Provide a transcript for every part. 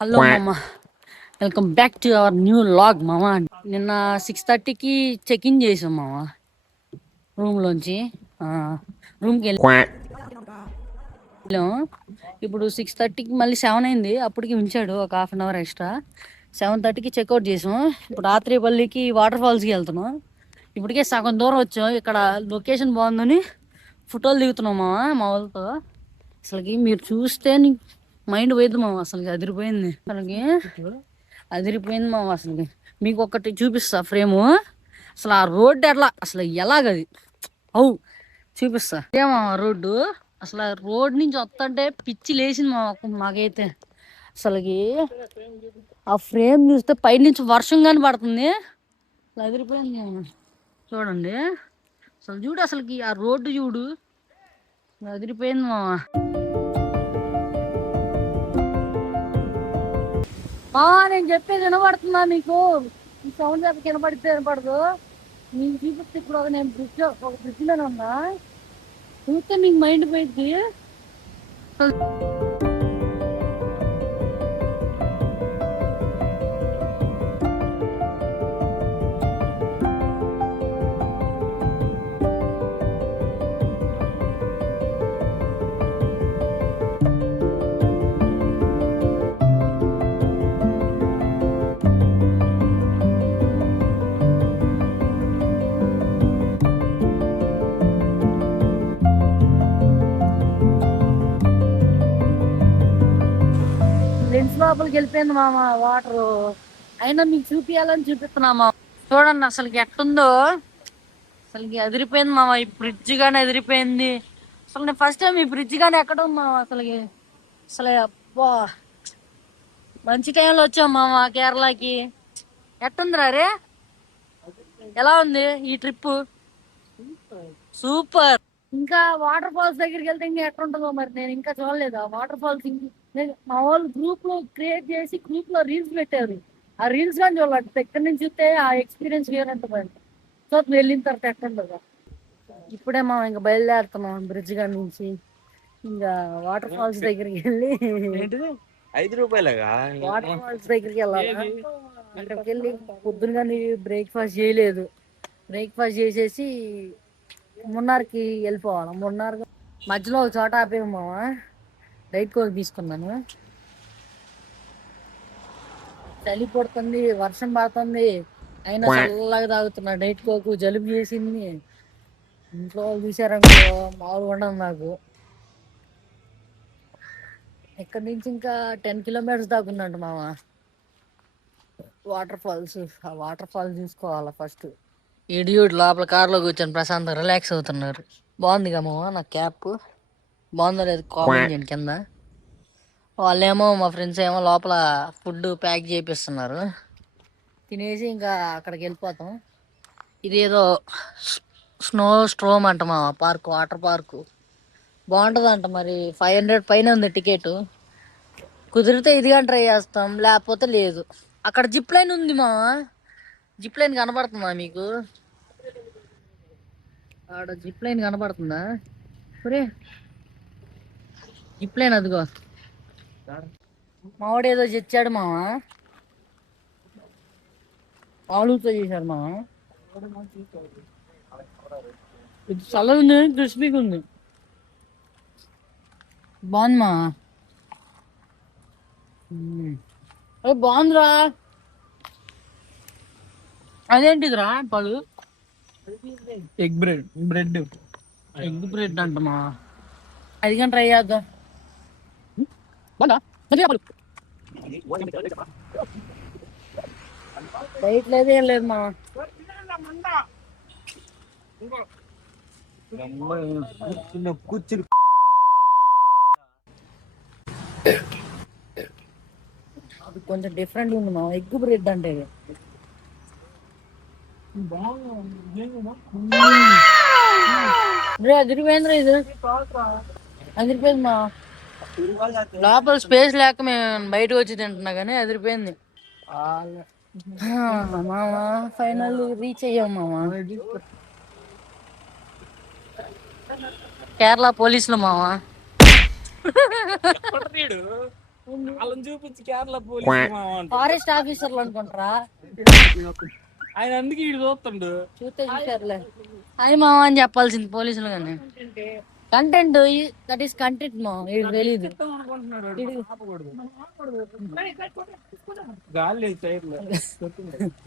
Hello మామ, welcome back to our new vlog మామ. నిన్న 6:30కి చెక్ ఇన్ చేసాం మామ. రూమ్లోంచి రూమ్కి వెళ్ళాం. ఇప్పుడు 6:30కి మళ్ళీ 7 అయింది. అప్పటికి ఉంచాడు ఒక హాఫ్ అన్ అవర్ ఎక్స్ట్రా. 7:30కి చెక్అవుట్ చేసాం. ఇప్పుడు ఆత్రేయపల్లికి వాటర్ ఫాల్స్కి వెళ్తున్నాం. ఇప్పటికే సగం దూరం వచ్చాం. ఇక్కడ లొకేషన్ బాగుందని ఫోటోలు దిగుతున్నాం మామ మా వాళ్ళతో. అసలుకి మీరు చూస్తే మైండ్ పోయింది మామ. అసలుకి అదిరిపోయింది. అదిరిపోయింది మామ. అసలుకి మీకు ఒకటి చూపిస్తా ఫ్రేము. అసలు ఆ రోడ్డు అసలు ఎలాగది చూపిస్తా. ఏమా రోడ్డు అసలు ఆ రోడ్ నుంచి వస్తుంటే పిచ్చి లేచింది మాకైతే. అసలుకి ఆ ఫ్రేమ్ చూస్తే పైనుంచి వర్షం కానీ పడుతుంది. అసలు అదిరిపోయింది మామ. చూడండి అసలు చూడు, అసలుకి ఆ రోడ్డు చూడు, అదిరిపోయింది మామ. నేను చెప్పేది వినపడుతుందా మీకు? ఈ సౌండ్ చెప్పి వినపడితే వినపడదు. మీకు చూపిస్తే ఇప్పుడు నేను ఒక బ్రిడ్జ్లోనే ఉన్నా. చూస్తే మీకు మైండ్ పోయింది. లెన్స్ లోపలికి వెళ్ళిపోయింది మామ వాటర్. అయినా మీకు చూపించాలని చూపిస్తున్నా మామ. చూడండి అసలుకి ఎట్టుందో. అసలుకి అదిరిపోయింది మామ. ఈ బ్రిడ్జ్ గానీ అదిరిపోయింది. అసలు నేను ఫస్ట్ టైం ఈ బ్రిడ్జ్ గానీ ఎక్కడ మామ. అసలు అబ్బా, మంచి టైంలో వచ్చాం మామ కేరళకి. ఎట్టుందిరా రే? ఎలా ఉంది ఈ ట్రిప్? సూపర్. ఇంకా వాటర్ ఫాల్స్ దగ్గరికి వెళ్తే ఇంకా ఎట్లుంటుందో మరి. నేను ఇంకా చూడలేదు ఆ వాటర్ ఫాల్స్. మా వాళ్ళు గ్రూప్ లో క్రియేట్ చేసి గ్రూప్ లో రీల్స్ పెట్టారు. ఆ రీల్స్ కానీ చూడాలి. ఎక్కడి నుంచి చూస్తే ఆ ఎక్స్పీరియన్స్ వేరుంటుంది. సో వెళ్ళిన తర్వాత ఎట్లుంటుందో. ఇప్పుడే మనం ఇంకా బయలుదేరుతున్నాం బ్రిడ్జ్ గారి నుంచి. ఇంకా వాటర్ ఫాల్స్ దగ్గరికి వెళ్ళి ₹5 వాటర్ ఫాల్స్ దగ్గరికి వెళ్ళాలి. అక్కడికి వెళ్ళి పొద్దున కానీ బ్రేక్ఫాస్ట్ చేయలేదు. బ్రేక్ఫాస్ట్ చేసేసి మున్నార్కి వెళ్ళిపోవాలి. మున్నార్ మధ్యలో ఒక చోట ఆపేము మామ. డైట్ కోక్ తీసుకున్నాను. చలి పడుతుంది, వర్షం పడుతుంది, అయినా చల్లగా తాగుతున్నా డైట్ కోక్. జలుబు చేసింది. ఇంట్లో వాళ్ళు చూసారనుకో మామూలుగా ఉండదు నాకు. ఇక్కడ నుంచి ఇంకా 10 కిలోమీటర్స్ దాకా ఉందంట మామ వాటర్ ఫాల్స్. ఆ వాటర్ ఫాల్స్ చూసుకోవాలా ఫస్ట్. ఇడియూడ్ లోపల కార్లో కూర్చొని ప్రశాంతంగా రిలాక్స్ అవుతున్నారు. బాగుంది కదా మామ నా క్యాప్? బాగుందో లేదు కామెంట్ చేయండి కింద. వాళ్ళేమో మా ఫ్రెండ్స్ ఏమో లోపల ఫుడ్ ప్యాక్ చేపిస్తున్నారు. తినేసి ఇంకా అక్కడికి వెళ్ళిపోతాం. ఇదేదో స్నో స్ట్రోమ్ అంట మా పార్క్, వాటర్ పార్క్. బాగుంటుంది అంట. మరి 500 పైన ఉంది టికెట్. కుదిరితే ఇది కానీ ట్రై చేస్తాం, లేకపోతే లేదు. అక్కడ జిప్ లైన్ ఉంది మా. జిప్ లైన్ కనపడుతుందా మీకు? ఆడ జిప్ లైన్ కనపడుతుందా? ఒరే జిప్ లైన్ అదిగో. మావాడు ఏదో తెచ్చాడు మామ. ఆలుతో చేశాడు మామ. ఇది చల్లగా ఉంది, క్రిస్పీగా ఉంది. బాగుంది మా. బాగుందిరా. అదేంటిదిరా పలు? Egg bread. ఎగ్ బ్రెడ్ అంటమా. అది కానీ ట్రై చేద్దాం. డైట్ లేదు ఏం లేదు మా. కూర్చుని అది కొంచెం డిఫరెంట్ ఉంది మా. ఎగ్ బ్రెడ్ అంటే అదిరిపోయింది. ఇది అదిరిపోయింది మా. లోపల స్పేస్ లేక మేము బయటకు వచ్చి తింటున్నా కానీ అదిరిపోయింది మామ. ఫైనల్ రీచ్ అయ్యాం మామ. కేరళ పోలీసులు మామ. వాళ్ళని చూపించి కేరళ పోలీసు ఫారెస్ట్ ఆఫీసర్లు అనుకుంటారా? ఆయన అందుకే ఇటు చూస్తుండు. చూస్తే చూసారులే. అది మా అని చెప్పాల్సింది పోలీసులు కానీ. కంటెంట్ దట్ ఈస్ కంటెంట్ మా ఇది తెలీదు. గాలి లేదు టైర్లో.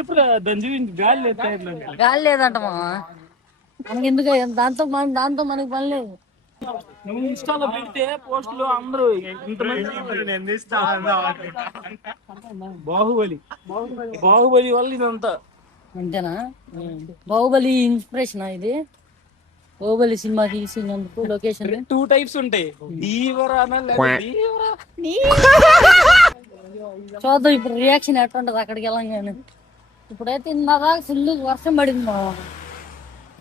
ఇప్పుడు దాని చూపించి గాలి లేదు టైర్లో. గాలి లేదంట మా మనకి ఎందుకు దాంతో మనకి పని లేదు. నువ్వు ఇన్స్టాలో పెడితే పోస్టులు అందరూ ఇంతమంది బాహుబలి వల్ల ఇదంతా అంతేనా? బాహుబలి ఇన్స్పిరేషన్ ఇది. బాహుబలి సినిమా తీసినందుకు లొకేషన్ 2 టైప్స్ ఉంటాయి. చూద్దాం ఇప్పుడు రియాక్షన్ ఎట్లా ఉంటది అక్కడికి వెళ్ళంగానే. ఇప్పుడైతే ఇందాక ఫుల్ వర్షం పడింది మా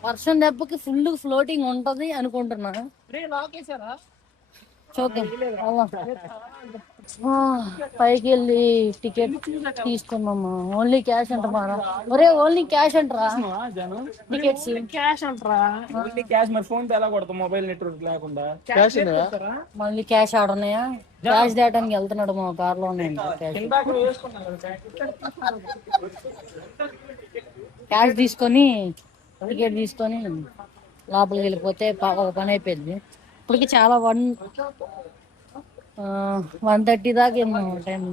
వర్షం దెబ్బకి ఫుల్ ఫ్లోటింగ్ ఉంటది అనుకుంటున్నా. చూద్దాం. పైకి వెళ్ళి టికెట్ తీసుకున్నాము. ఓన్లీ క్యాష్ అంట మారా. ఒరే ఓన్లీ క్యాష్ అంటరా టికెట్స్? క్యాష్ అంటారా? క్యాష్ మరి ఫోన్ ఎలా కొడతాం మొబైల్ నెట్వర్క్ లేకుండా? క్యాష్ మళ్ళీ క్యాష్ ఆడున్నాయా? క్యాష్ దాటానికి వెళ్తున్నాడు మా కార్ లో క్యాష్ తీసుకొని టికెట్ తీసుకొని లోపలికి వెళ్ళిపోతే ఒక పని అయిపోయింది. ఇప్పటికి చాలా 1:30 దాకా ఏమో టైం.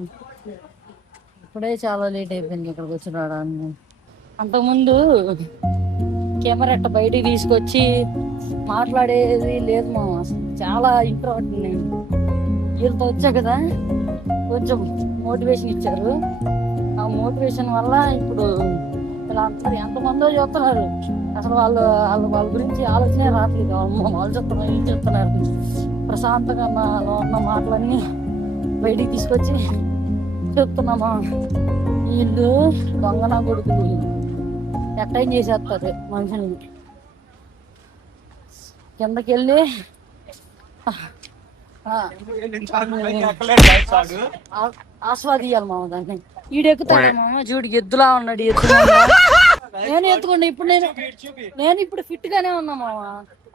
ఇప్పుడే చాలా లేట్ అయిపోయింది ఇక్కడికి వచ్చి రావడానికి. అంతకుముందు కెమెరా అట్ట బయటికి తీసుకొచ్చి మాట్లాడేది లేదు మా అసలు. చాలా ఇంట్రోవర్ట్ నేను. వీళ్ళతో వచ్చా కదా కొంచెం మోటివేషన్ ఇచ్చారు. ఆ మోటివేషన్ వల్ల ఇప్పుడు వీళ్ళందరూ ఎంతమందో చెప్తున్నారు. అసలు వాళ్ళ గురించి ఆలోచనే రావట్లేదు. వాళ్ళు చెప్తున్నారు, ఏం చెప్తున్నారు. ప్రశాంతంగా నాలో ఉన్న మాటలన్నీ బయటికి తీసుకొచ్చి చెప్తున్నామా. వీళ్ళు దొంగన కొడుకులు ఎట్టైం చేసేస్తారు మనుషుల్ని. కిందకి వెళ్ళి ఆస్వాదియాలి మామ దాన్ని. ఈడెక్కుతాడు మామ. చూడు ఎద్దులా ఉన్నాడు. నేను ఎత్తుకోండి. ఇప్పుడు నేను ఇప్పుడు ఫిట్ గానే ఉన్నా మామ.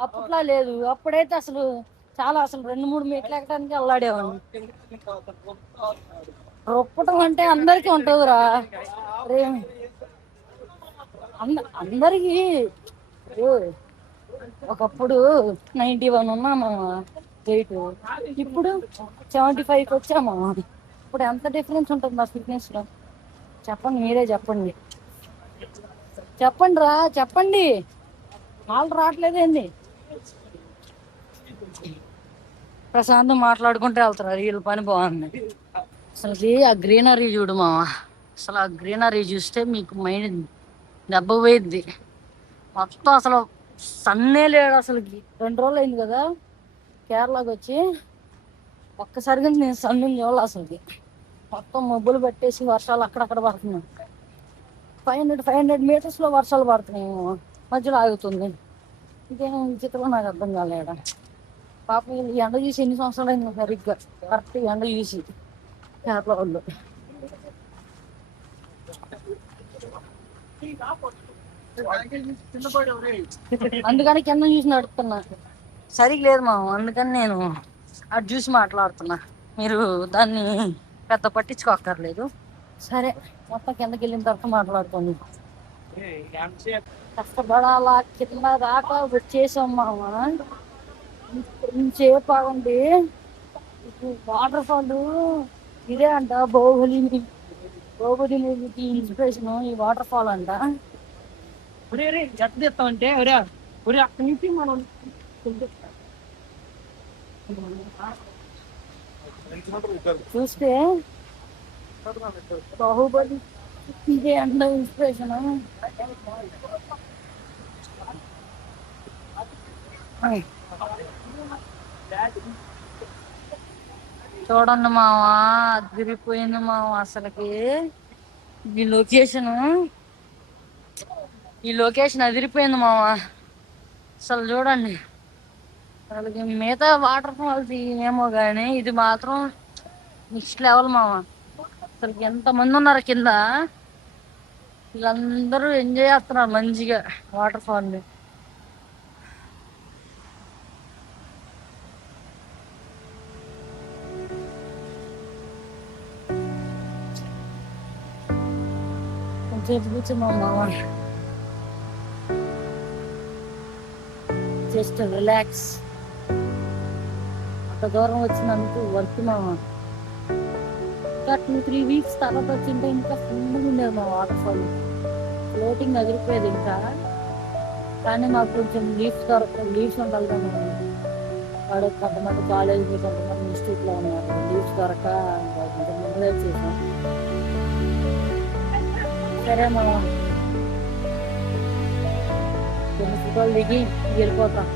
అప్పట్లా లేదు. అప్పుడైతే అసలు చాలా అసలు 2-3 మెట్లు ఎక్కడానికి అల్లాడేవాడిని. రొప్పటం అంటే అందరికీ ఉంటుందిరా. అందరికి ఒకప్పుడు 91 ఉన్నామా వెయిట్. ఇప్పుడు 75కి వచ్చామా. ఇప్పుడు ఎంత డిఫరెన్స్ ఉంటుంది నా ఫిట్నెస్ లో? చెప్పండి, మీరే చెప్పండి. చెప్పండి రా, చెప్పండి. వాళ్ళు రావట్లేదేంది? ప్రశాంతం మాట్లాడుకుంటే వెళ్తారు. వీళ్ళ పని బాగుంది. అసలు ఆ గ్రీనరీ చూడు మామ. అసలు ఆ గ్రీనరీ చూస్తే మీకు మైండ్ దెబ్బ పోయిద్ది మొత్తం. అసలు సన్నే లేడు అసలుకి. 2 రోజులు అయింది కదా కేరళకి వచ్చి. ఒక్కసారిగా నేను సన్ను చూడాలి అసలుకి. మొత్తం మబ్బులు పెట్టేసి వర్షాలు అక్కడక్కడ పడుతున్నాయి. 500 మీటర్స్ లో వర్షాలు పడుతున్నాయి. మధ్యలో ఆగుతుంది. ఇదేం విచిత్రంగా నాకు అర్థం కాలేడ. పాపం ఈ ఎండ చూసి ఎన్ని సంవత్సరాలు అయింది సరిగ్గా కరెక్ట్ ఎండ చూసి కేరళ వాళ్ళు. అందుకని కింద చూసి నడుపుతున్నా. సరిగ్గా లేదు మా. అందుకని నేను అటు చూసి మాట్లాడుతున్నా. మీరు దాన్ని పెద్ద పట్టించుకోక్కర్లేదు. సరే మొత్తం కిందకి వెళ్ళిన తర్వాత మాట్లాడుకోండి. కష్టపడాలా కింద దాకా వచ్చేసాం మామ. ఇంకేపు ఆగండి. వాటర్ ఫాల్ ఇదే అంట. బాహుబలి మూవీకి ఇన్స్పిరేషన్ ఈ వాటర్ ఫాల్ అంట. ఎట్ట తెస్తామంటే అక్కడి నుంచి మనం చూస్తే బాహుబలి ఇదే అంట ఇన్స్పిరేషన్. చూడండి మావా, అదిరిపోయింది మావ. అసలుకి ఈ లొకేషన్ అదిరిపోయింది మావ. అసలు చూడండి. అసలుకి మిగతా వాటర్ ఫాల్స్ ఏమో కానీ ఇది మాత్రం నెక్స్ట్ లెవెల్ మావ. అసలుకి ఎంతమంది ఉన్నారు కింద. వీళ్ళందరూ ఎంజాయ్ చేస్తున్నారు మంచిగా వాటర్ ఫాల్ని. చేతి కూర్చున్నాం మామ, జస్ట్ రిలాక్స్. అంత దూరం వచ్చినందుకు వర్క్ మామ. ఇంకా 2-3 వీక్స్ తర్వాత వచ్చింటే ఇంకా ఫుల్గా ఉండేది మా వాటర్ ఫాల్. ఫ్లోటింగ్ ఎగిరిపోయేది ఇంకా. కానీ మాకు కొంచెం లీవ్స్ ఉండాలి కదా. వాడు కొంతమంది కాలేజీలో, కొంతమంది ఇన్స్టిట్యూట్లో ఉన్నారు. లీవ్స్ దొరక ఇంకా కొంచెం ముందుగా చేసాం. సరే మామ, కొన్ని ఫోటోలు దిగి వెళ్ళిపోతాం.